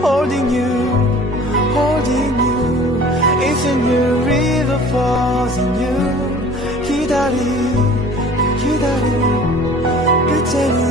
holding you, holding you. It's a new river falls in you. 기다리, 기다리, 그때는